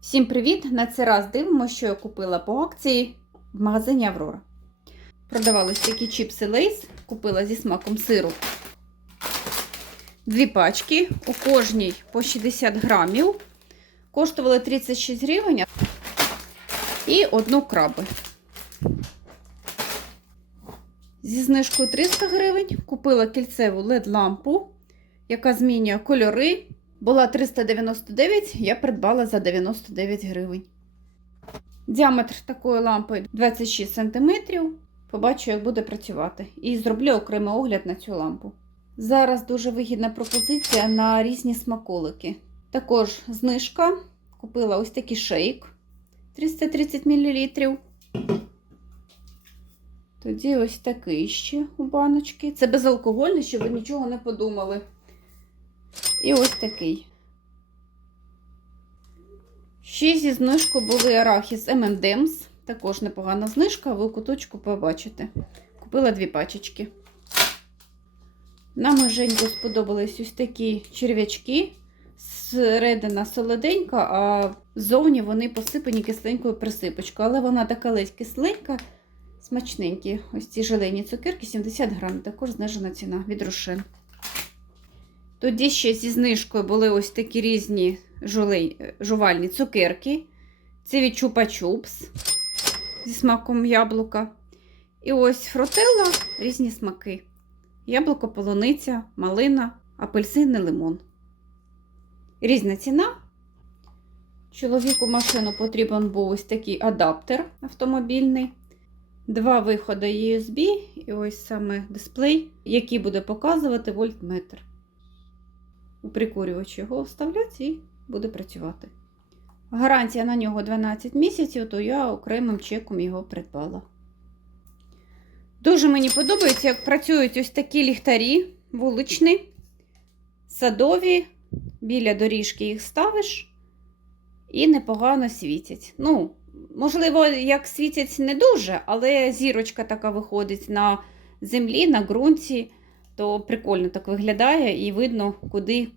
Всім привіт! На цей раз дивимося, що я купила по акції в магазині Аврора. Продавались такі чіпси Лейс, купила зі смаком сиру. Дві пачки, у кожній по 60 грамів. Коштували 36 гривень. І одну краби. Зі знижкою 300 гривень купила кільцеву LED-лампу, яка змінює кольори. Була 399, я придбала за 99 гривень. Діаметр такої лампи 26 см. Побачу, як буде працювати. І зроблю окремий огляд на цю лампу. Зараз дуже вигідна пропозиція на різні смаколики. Також знижка. Купила ось такий шейк 330 мл. Тоді ось такий ще у баночки. Це безалкогольний, щоб ви нічого не подумали. І ось такий. Ще зі знижкою були арахіс M&M's. Також непогана знижка, ви куточку побачите. Купила дві пачечки. Нам Женьку сподобались ось такі черв'ячки. Зсередина солоденька, а ззовні вони посипані кисленькою присипочкою. Але вона така ледь кисленька, смачненькі. Ось ці желені цукерки 70 грам. Також знижена ціна від Рошен. Тоді ще зі знижкою були ось такі різні жулей, жувальні цукерки. Це від чупа-чупс зі смаком яблука. І ось фрутелла різні смаки. Яблуко, полуниця, малина, апельсин і лимон. Різна ціна. Чоловіку машину потрібен був ось такий адаптер автомобільний. Два виходи USB і ось саме дисплей, який буде показувати вольтметр прикурювач його вставляти і буде працювати. Гарантія на нього 12 місяців, то я окремим чеком його придбала. Дуже мені подобається, як працюють ось такі ліхтарі вуличні, садові, біля доріжки їх ставиш і непогано світять. Ну, можливо, як світять не дуже, але зірочка така виходить на землі, на ґрунті то прикольно так виглядає і видно, куди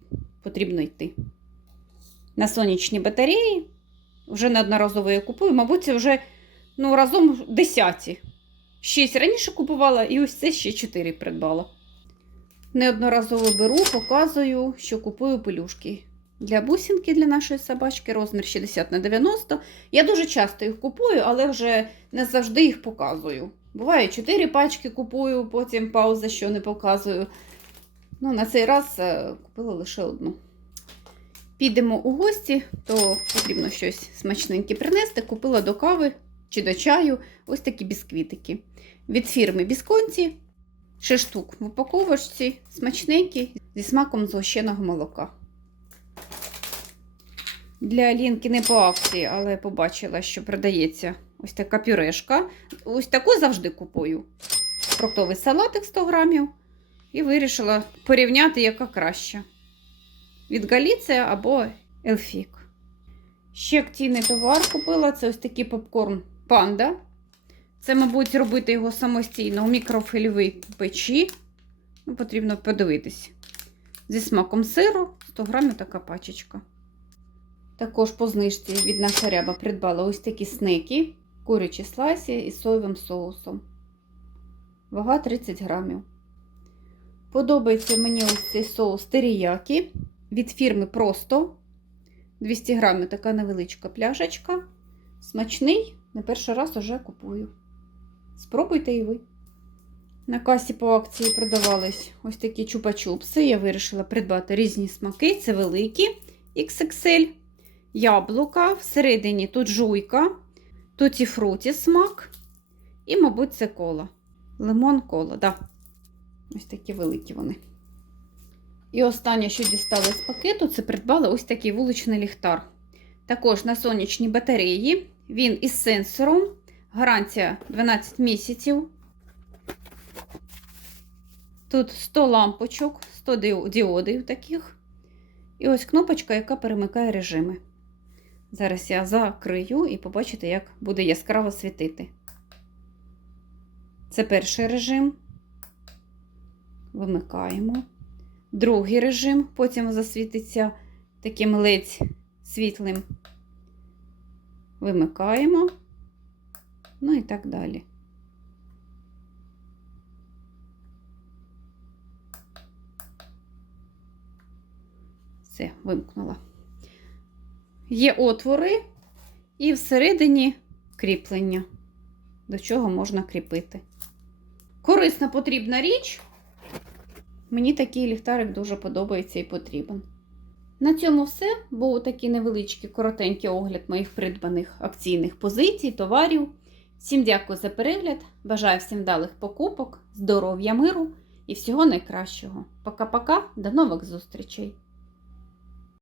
потрібно йти. На сонячні батареї. Вже неодноразово я купую, мабуть, це вже ну, разом десяті. Шість раніше купувала, і ось це ще чотири придбала. Неодноразово беру, показую, що купую пелюшки. Для бусинки для нашої собачки розмір 60 на 90. Я дуже часто їх купую, але вже не завжди їх показую. Буває, 4 пачки купую, потім пауза, що не показую. Ну, на цей раз е, купила лише одну. Підемо у гості, то потрібно щось смачненьке принести. Купила до кави чи до чаю ось такі бісквітики. Від фірми Бісконці. 6 штук в упаковочці, смачненькі, зі смаком згущеного молока. Для Лінки не по акції, але побачила, що продається ось така пюрешка. Ось таку завжди купую. Фруктовий салатик 100 грамів. І вирішила порівняти, яка краща. Від Галіція або Елфік. Ще активний товар купила. Це ось такий попкорн панда. Це, мабуть, робити його самостійно у мікрофильовій печі. Ну, Потрібно подивитись. Зі смаком сиру 100 грамів така пачечка. Також по знижці від наша придбала ось такі снеки, курячі слайсі із соєвим соусом. Вага 30 грамів. Подобається мені ось цей соус теріякі від фірми Просто. 200 грамів така невеличка пляшечка. Смачний, на перший раз уже купую. Спробуйте і ви. На касі по акції продавались ось такі чупа-чупси. Я вирішила придбати різні смаки. Це великі XXL яблука, всередині тут жуйка, тут і фруті смак, і, мабуть, це кола. Лимон кола, да. Ось такі великі вони. І останнє, що дістали з пакету, це придбала ось такий вуличний ліхтар. Також на сонячній батареї. Він із сенсором. Гарантія 12 місяців. Тут 100 лампочок, 100 діодів таких. І ось кнопочка, яка перемикає режими. Зараз я закрию і побачите, як буде яскраво світити. Це перший режим. Вимикаємо. Другий режим, потім засвітиться таким ледь світлим. вимикаємо, ну і так далі. Все, вимкнула. Є отвори і всередині кріплення, до чого можна кріпити. Корисна потрібна річ. Мені такий ліхтарик дуже подобається і потрібен. На цьому все. Був такий невеличкий коротенький огляд моїх придбаних акційних позицій, товарів. Всім дякую за перегляд. Бажаю всім вдалих покупок, здоров'я, миру і всього найкращого. Пока-пока, до нових зустрічей!